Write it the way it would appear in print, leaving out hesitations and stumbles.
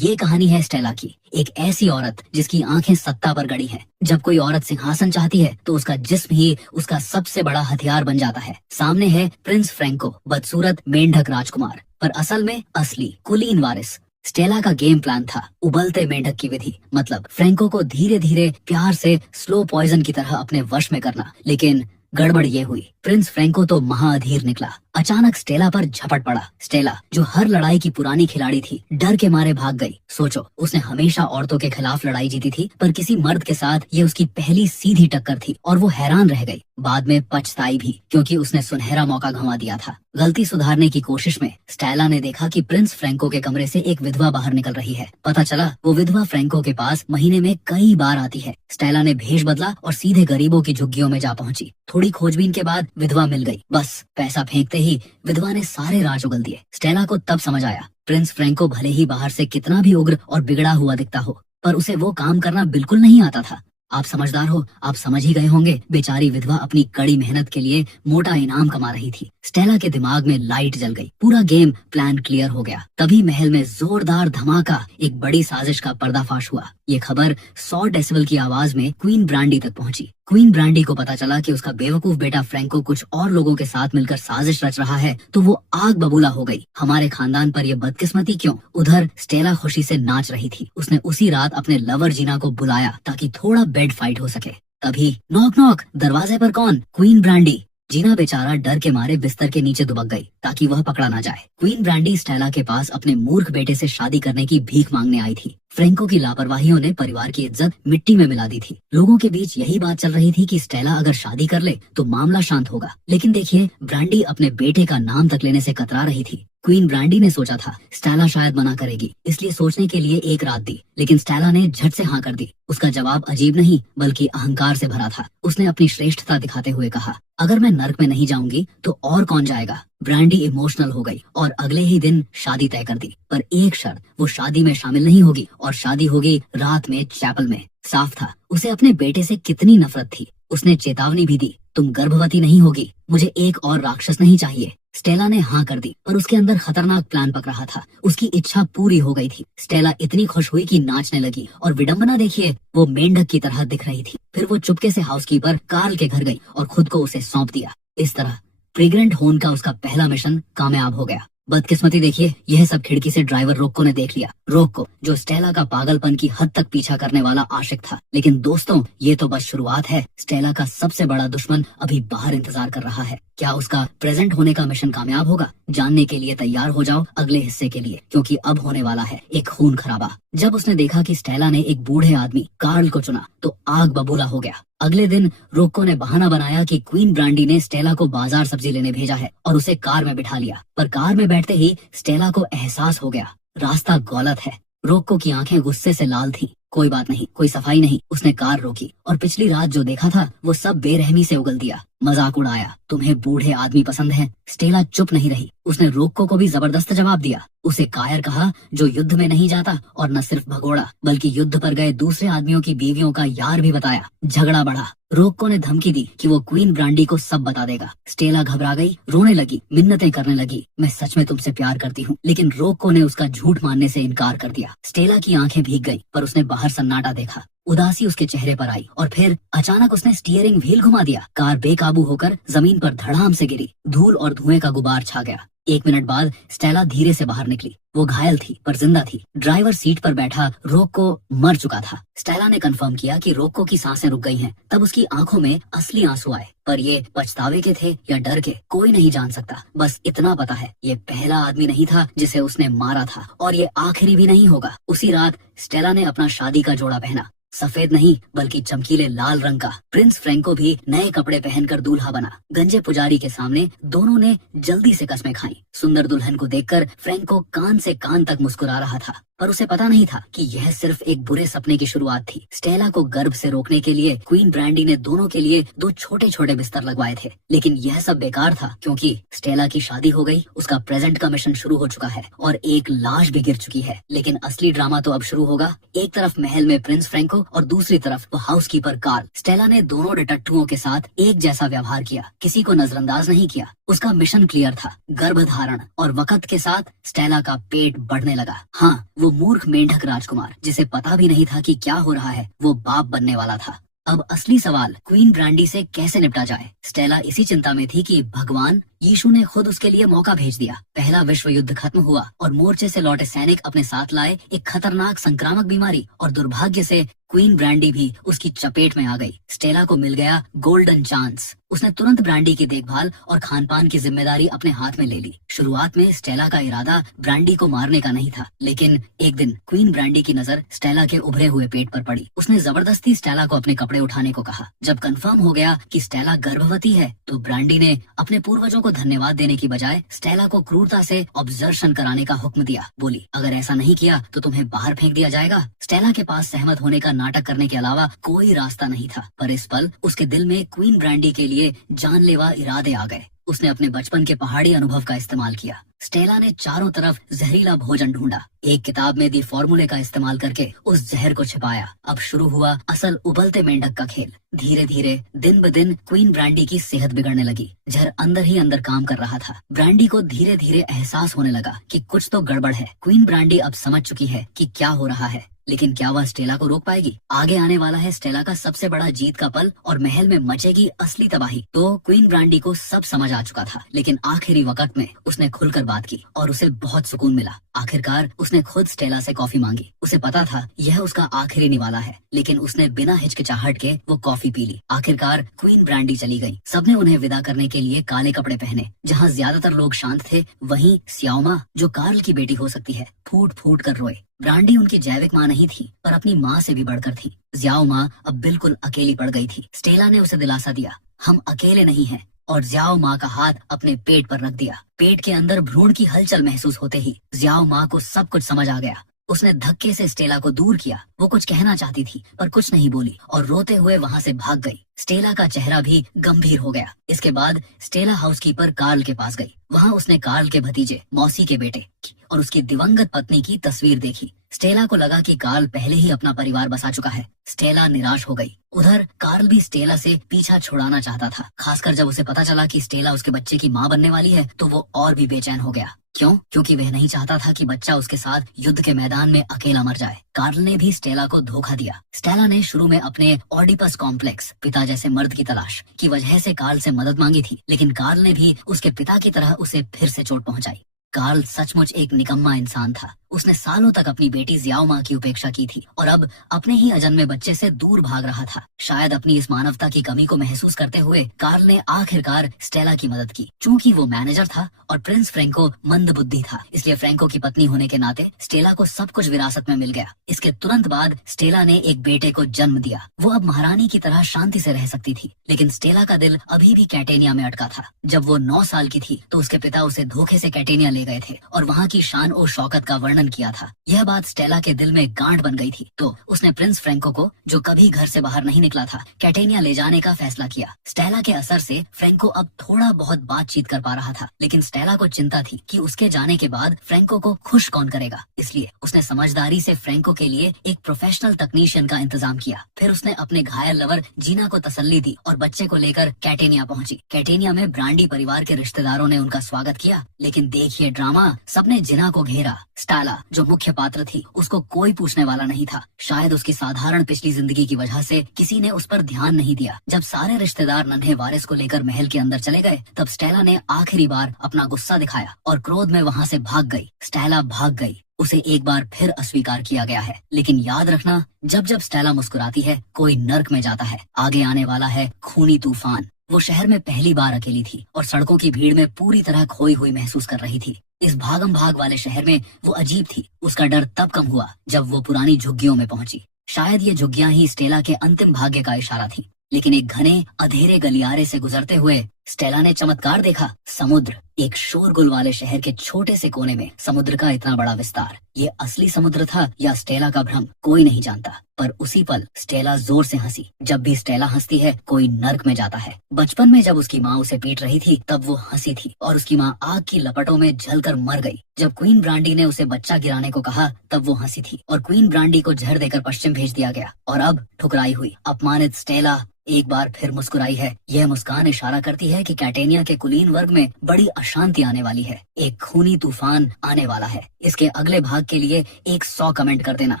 ये कहानी है स्टेला की, एक ऐसी औरत जिसकी आंखें सत्ता पर गड़ी हैं। जब कोई औरत सिंहासन चाहती है तो उसका जिस्म ही उसका सबसे बड़ा हथियार बन जाता है। सामने है प्रिंस फ्रैंको, बदसूरत मेंढक राजकुमार, पर असल में असली कुलीन वारिस। स्टेला का गेम प्लान था उबलते मेंढक की विधि, मतलब फ्रैंको को धीरे धीरे प्यार से स्लो पॉइजन की तरह अपने वश में करना। लेकिन गड़बड़ ये हुई, प्रिंस फ्रैंको तो महाअधीर निकला। अचानक स्टेला पर झपट पड़ा। स्टेला, जो हर लड़ाई की पुरानी खिलाड़ी थी, डर के मारे भाग गई। सोचो, उसने हमेशा औरतों के खिलाफ लड़ाई जीती थी, पर किसी मर्द के साथ ये उसकी पहली सीधी टक्कर थी और वो हैरान रह गई। बाद में पछताई भी, क्योंकि उसने सुनहरा मौका गंवा दिया था। गलती सुधारने की कोशिश में स्टेला ने देखा कि प्रिंस फ्रैंको के कमरे से एक विधवा बाहर निकल रही है। पता चला वो विधवा फ्रैंको के पास महीने में कई बार आती है। स्टेला ने भेष बदला और सीधे गरीबों की झुग्गियों में जा पहुंची। थोड़ी खोजबीन के बाद विधवा मिल गई। बस पैसा फेंकते ही विधवा ने सारे राज उगल दिए। स्टेला को तब समझ आया, प्रिंस फ्रैंको भले ही बाहर से कितना भी उग्र और बिगड़ा हुआ दिखता हो, पर उसे वो काम करना बिल्कुल नहीं आता था। आप समझदार हो, आप समझ ही गए होंगे। बेचारी विधवा अपनी कड़ी मेहनत के लिए मोटा इनाम कमा रही थी। स्टेला के दिमाग में लाइट जल गई। पूरा गेम प्लान क्लियर हो गया। तभी महल में जोरदार धमाका, एक बड़ी साजिश का पर्दाफाश हुआ। ये खबर 100 डेसिबल की आवाज में क्वीन ब्रांडी तक पहुंची। क्वीन ब्रांडी को पता चला कि उसका बेवकूफ बेटा फ्रैंको कुछ और लोगों के साथ मिलकर साजिश रच रहा है, तो वो आग बबूला हो गई। हमारे खानदान पर ये बदकिस्मती क्यों? उधर स्टेला खुशी से नाच रही थी। उसने उसी रात अपने लवर जीना को बुलाया ताकि थोड़ा बेड फाइट हो सके। तभी नॉक नॉक, दरवाजे पर कौन? Queen brandy. जीना बेचारा डर के मारे बिस्तर के नीचे दुबक गई ताकि वह पकड़ा ना जाए। क्वीन ब्रांडी स्टेला के पास अपने मूर्ख बेटे से शादी करने की भीख मांगने आई थी। फ्रैंको की लापरवाहियों ने परिवार की इज्जत मिट्टी में मिला दी थी। लोगों के बीच यही बात चल रही थी कि स्टेला अगर शादी कर ले तो मामला शांत होगा। लेकिन देखिए, ब्रांडी अपने बेटे का नाम तक लेने से कतरा रही थी। क्वीन ब्रांडी ने सोचा था स्टेला शायद मना करेगी, इसलिए सोचने के लिए एक रात दी। लेकिन स्टेला ने झट से हाँ कर दी। उसका जवाब अजीब नहीं बल्कि अहंकार से भरा था। उसने अपनी श्रेष्ठता दिखाते हुए कहा, अगर मैं नर्क में नहीं जाऊंगी तो और कौन जाएगा? ब्रांडी इमोशनल हो गई और अगले ही दिन शादी तय कर दी। पर एक शर्त, वो शादी में शामिल नहीं होगी और शादी होगी रात में चैपल में। साफ था उसे अपने बेटे से कितनी नफरत थी। उसने चेतावनी भी दी, तुम गर्भवती नहीं होगी, मुझे एक और राक्षस नहीं चाहिए। स्टेला ने हाँ कर दी, पर उसके अंदर खतरनाक प्लान पक रहा था। उसकी इच्छा पूरी हो गई थी। स्टेला इतनी खुश हुई कि नाचने लगी और विडंबना देखिए, वो मेंढक की तरह दिख रही थी। फिर वो चुपके से हाउसकीपर कार्ल के घर गई और खुद को उसे सौंप दिया। इस तरह प्रेग्नेंट होने का उसका पहला मिशन कामयाब हो गया। बदकिस्मती देखिए, यह सब खिड़की से ड्राइवर रोक्को ने देख लिया। रोक्को, जो स्टेला का पागलपन की हद तक पीछा करने वाला आशिक था। लेकिन दोस्तों, ये तो बस शुरुआत है। स्टेला का सबसे बड़ा दुश्मन अभी बाहर इंतजार कर रहा है। क्या उसका प्रेजेंट होने का मिशन कामयाब होगा? जानने के लिए तैयार हो जाओ अगले हिस्से के लिए, क्योंकि अब होने वाला है एक खून खराबा। जब उसने देखा कि स्टेला ने एक बूढ़े आदमी कार्ल को चुना तो आग बबूला हो गया। अगले दिन रोक्को ने बहाना बनाया कि क्वीन ब्रांडी ने स्टेला को बाजार सब्जी लेने भेजा है और उसे कार में बिठा लिया। पर कार में बैठते ही स्टेला को एहसास हो गया रास्ता गलत है। रोक्को की आंखें गुस्से से लाल थीं। कोई बात नहीं, कोई सफाई नहीं। उसने कार रोकी और पिछली रात जो देखा था वो सब बेरहमी से उगल दिया। मजाक उड़ाया, तुम्हें बूढ़े आदमी पसंद है? स्टेला चुप नहीं रही। उसने रोक्को को भी जबरदस्त जवाब दिया। उसे कायर कहा जो युद्ध में नहीं जाता, और न सिर्फ भगोड़ा बल्कि युद्ध पर गए दूसरे आदमियों की बीवियों का यार भी बताया। झगड़ा बढ़ा। रोक्को ने धमकी दी कि वो क्वीन ब्रांडी को सब बता देगा। स्टेला घबरा गई, रोने लगी, मिन्नतें करने लगी, मैं सच में तुमसे प्यार करती हूँ। लेकिन रोक्को ने उसका झूठ मानने से इनकार कर दिया। स्टेला की आंखें भीग गई, पर उसने बाहर सन्नाटा देखा। उदासी उसके चेहरे पर आई और फिर अचानक उसने स्टीयरिंग व्हील घुमा दिया। कार बेकाबू होकर जमीन पर धड़ाम से गिरी। धूल और धुएं का गुबार छा गया। 1 मिनट बाद स्टेला धीरे से बाहर निकली। वो घायल थी पर जिंदा थी। ड्राइवर सीट पर बैठा रोक्को मर चुका था। स्टेला ने कंफर्म किया कि रोक्को की सांसें रुक गई हैं। तब उसकी आंखों में असली आंसू आए, पर ये पछतावे के थे या डर के, कोई नहीं जान सकता। बस इतना पता है, ये पहला आदमी नहीं था जिसे उसने मारा था, और ये आखिरी भी नहीं होगा। उसी रात स्टेला ने अपना शादी का जोड़ा पहना। सफेद नहीं बल्कि चमकीले लाल रंग का। प्रिंस फ्रैंको भी नए कपड़े पहनकर दूल्हा बना। गंजे पुजारी के सामने दोनों ने जल्दी से कस्में खाई। सुंदर दुल्हन को देखकर फ्रैंको कान से कान तक मुस्कुरा रहा था, पर उसे पता नहीं था कि यह सिर्फ एक बुरे सपने की शुरुआत थी। स्टेला को गर्भ से रोकने के लिए क्वीन ब्रांडी ने दोनों के लिए 2 छोटे छोटे बिस्तर लगवाए थे। लेकिन यह सब बेकार था, क्योंकि स्टेला की शादी हो गई, उसका प्रेजेंट का मिशन शुरू हो चुका है और एक लाश भी गिर चुकी है। लेकिन असली ड्रामा तो अब शुरू होगा। एक तरफ महल में प्रिंस फ्रैंको और दूसरी तरफ वो हाउसकीपर कार्ल। स्टेला ने दोनों डिटेक्टिवों के साथ एक जैसा व्यवहार किया, किसी को नजरअंदाज नहीं किया। उसका मिशन क्लियर था, गर्भधारण, और वक्त के साथ स्टेला का पेट बढ़ने लगा। हाँ, वो वो मूर्ख मेंढक राजकुमार जिसे पता भी नहीं था कि क्या हो रहा है, वो बाप बनने वाला था। अब असली सवाल क्वीन ब्रांडी से कैसे निपटा जाए। स्टेला इसी चिंता में थी कि भगवान यीशु ने खुद उसके लिए मौका भेज दिया। पहला विश्व युद्ध खत्म हुआ और मोर्चे से लौटे सैनिक अपने साथ लाए एक खतरनाक संक्रामक बीमारी, और दुर्भाग्य से क्वीन ब्रांडी भी उसकी चपेट में आ गई। स्टेला को मिल गया गोल्डन चांस। उसने तुरंत ब्रांडी की देखभाल और खानपान की जिम्मेदारी अपने हाथ में ले ली। शुरुआत में स्टेला का इरादा ब्रांडी को मारने का नहीं था, लेकिन एक दिन क्वीन ब्रांडी की नजर स्टेला के उभरे हुए पेट पर पड़ी। उसने जबरदस्ती स्टेला को अपने कपड़े उठाने को कहा। जब कंफर्म हो गया कि स्टेला गर्भवती है, तो ब्रांडी ने अपने पूर्वजों को धन्यवाद देने की बजाय स्टेला को क्रूरता से ऑब्जर्शन कराने का हुक्म दिया। बोली, अगर ऐसा नहीं किया तो तुम्हें बाहर फेंक दिया जाएगा। स्टेला के पास सहमत होने का नाटक करने के अलावा कोई रास्ता नहीं था, पर इस पल उसके दिल में क्वीन ब्रांडी के लिए जानलेवा इरादे आ गए। उसने अपने बचपन के पहाड़ी अनुभव का इस्तेमाल किया। स्टेला ने चारों तरफ जहरीला भोजन ढूंढा। एक किताब में दी फॉर्मूले का इस्तेमाल करके उस जहर को छिपाया। अब शुरू हुआ असल उबलते मेंढक का खेल। धीरे धीरे दिन ब दिन क्वीन ब्रांडी की सेहत बिगड़ने लगी। जहर अंदर ही अंदर काम कर रहा था। ब्रांडी को धीरे धीरे एहसास होने लगा कि कुछ तो गड़बड़ है। क्वीन ब्रांडी अब समझ चुकी है कि क्या हो रहा है, लेकिन क्या वह स्टेला को रोक पाएगी? आगे आने वाला है स्टेला का सबसे बड़ा जीत का पल और महल में मचेगी असली तबाही। तो क्वीन ब्रांडी को सब समझ आ चुका था, लेकिन आखिरी वक्त में उसने खुलकर बात की और उसे बहुत सुकून मिला। आखिरकार उसने खुद स्टेला से कॉफी मांगी। उसे पता था यह उसका आखिरी निवाला है, लेकिन उसने बिना हिचकिचाहट के वो कॉफी पी ली। आखिरकार क्वीन ब्रांडी चली गई। सबने उन्हें विदा करने के लिए काले कपड़े पहने। जहाँ ज्यादातर लोग शांत थे, वहीं स्याओमा, जो कार्ल की बेटी हो सकती है, फूट फूट कर रोए। ब्रांडी उनकी जैविक माँ नहीं थी, पर अपनी माँ से भी बढ़कर थी। ज्याओ माँ अब बिल्कुल अकेली पड़ गई थी। स्टेला ने उसे दिलासा दिया, हम अकेले नहीं हैं, और ज्याओ माँ का हाथ अपने पेट पर रख दिया। पेट के अंदर भ्रूण की हलचल महसूस होते ही ज्याओ माँ को सब कुछ समझ आ गया। उसने धक्के से स्टेला को दूर किया। वो कुछ कहना चाहती थी, पर कुछ नहीं बोली और रोते हुए वहाँ से भाग गई। स्टेला का चेहरा भी गंभीर हो गया। इसके बाद स्टेला हाउसकीपर कार्ल के पास गई। वहाँ उसने कार्ल के भतीजे, मौसी के बेटे और उसकी दिवंगत पत्नी की तस्वीर देखी। स्टेला को लगा कि कार्ल पहले ही अपना परिवार बसा चुका है। स्टेला निराश हो गई। उधर कार्ल भी स्टेला से पीछा छुड़ाना चाहता था। खासकर जब उसे पता चला कि स्टेला उसके बच्चे की माँ बनने वाली है, तो वो और भी बेचैन हो गया। क्यों? क्योंकि वह नहीं चाहता था कि बच्चा उसके साथ युद्ध के मैदान में अकेला मर जाए। कार्ल ने भी स्टेला को धोखा दिया। स्टेला ने शुरू में अपने ऑडिपस कॉम्प्लेक्स, पिता जैसे मर्द की तलाश की वजह से कार्ल से मदद मांगी थी, लेकिन कार्ल ने भी उसके पिता की तरह उसे फिर से चोट पहुंचाई। कार्ल सचमुच एक निकम्मा इंसान था। उसने सालों तक अपनी बेटी ज्याओ माँ की उपेक्षा की थी और अब अपने ही अजन्मे बच्चे से दूर भाग रहा था। शायद अपनी इस मानवता की कमी को महसूस करते हुए कार्ल ने आखिरकार स्टेला की मदद की। चूंकि वो मैनेजर था और प्रिंस फ्रैंको मंदबुद्धि था, इसलिए फ्रैंको की पत्नी होने के नाते स्टेला को सब कुछ विरासत में मिल गया। इसके तुरंत बाद स्टेला ने एक बेटे को जन्म दिया। वो अब महारानी की तरह शांति से रह सकती थी, लेकिन स्टेला का दिल अभी भी कैटेनिया में अटका था। जब वो 9 साल की थी तो उसके पिता उसे धोखे से कैटेनिया ले गए थे और वहाँ की शान और शौकत का वर्णन किया था। यह बात स्टेला के दिल में गांठ बन गई थी, तो उसने प्रिंस फ्रैंको को, जो कभी घर से बाहर नहीं निकला था, कैटेनिया ले जाने का फैसला किया। स्टेला के असर से फ्रैंको अब थोड़ा बहुत बातचीत कर पा रहा था, लेकिन स्टेला को चिंता थी कि उसके जाने के बाद फ्रैंको को खुश कौन करेगा। इसलिए उसने समझदारी से फ्रैंको के लिए एक प्रोफेशनल तकनीशियन का इंतजाम किया। फिर उसने अपने घायल लवर जीना को तसल्ली दी और बच्चे को लेकर कैटेनिया पहुंची। कैटेनिया में ब्रांडी परिवार के रिश्तेदारों ने उनका स्वागत किया, लेकिन देखिए ड्रामा, सबने जिना को घेरा। स्टेला, जो मुख्य पात्र थी, उसको कोई पूछने वाला नहीं था। शायद उसकी साधारण पिछली जिंदगी की वजह से किसी ने उस पर ध्यान नहीं दिया। जब सारे रिश्तेदार नन्हे वारिस को लेकर महल के अंदर चले गए, तब स्टेला ने आखिरी बार अपना गुस्सा दिखाया और क्रोध में वहाँ से भाग गई। स्टेला भाग गई। उसे एक बार फिर अस्वीकार किया गया है, लेकिन याद रखना, जब जब स्टेला मुस्कुराती है, कोई नर्क में जाता है। आगे आने वाला है खूनी तूफान। वो शहर में पहली बार अकेली थी और सड़कों की भीड़ में पूरी तरह खोई हुई महसूस कर रही थी। इस भागम भाग वाले शहर में वो अजीब थी। उसका डर तब कम हुआ जब वो पुरानी झुग्गियों में पहुंची। शायद ये झुग्गियां ही स्टेला के अंतिम भाग्य का इशारा थी। लेकिन एक घने अंधेरे गलियारे से गुजरते हुए स्टेला ने चमत्कार देखा। समुद्र। एक शोरगुल वाले शहर के छोटे से कोने में समुद्र का इतना बड़ा विस्तार। ये असली समुद्र था या स्टेला का भ्रम, कोई नहीं जानता। पर उसी पल स्टेला जोर से हंसी। जब भी स्टेला हंसती है, कोई नर्क में जाता है। बचपन में जब उसकी माँ उसे पीट रही थी, तब वो हंसी थी और उसकी माँ आग की लपटों में जलकर मर गई। जब क्वीन ब्रांडी ने उसे बच्चा गिराने को कहा, तब वो हंसी थी और क्वीन ब्रांडी को जहर देकर पश्चिम भेज दिया गया। और अब ठुकराई हुई, अपमानित स्टेला एक बार फिर मुस्कुराई है। यह मुस्कान इशारा करती है है कि कैटेनिया के कुलीन वर्ग में बड़ी अशांति आने वाली है। एक खूनी तूफान आने वाला है। इसके अगले भाग के लिए एक 100 कमेंट कर देना।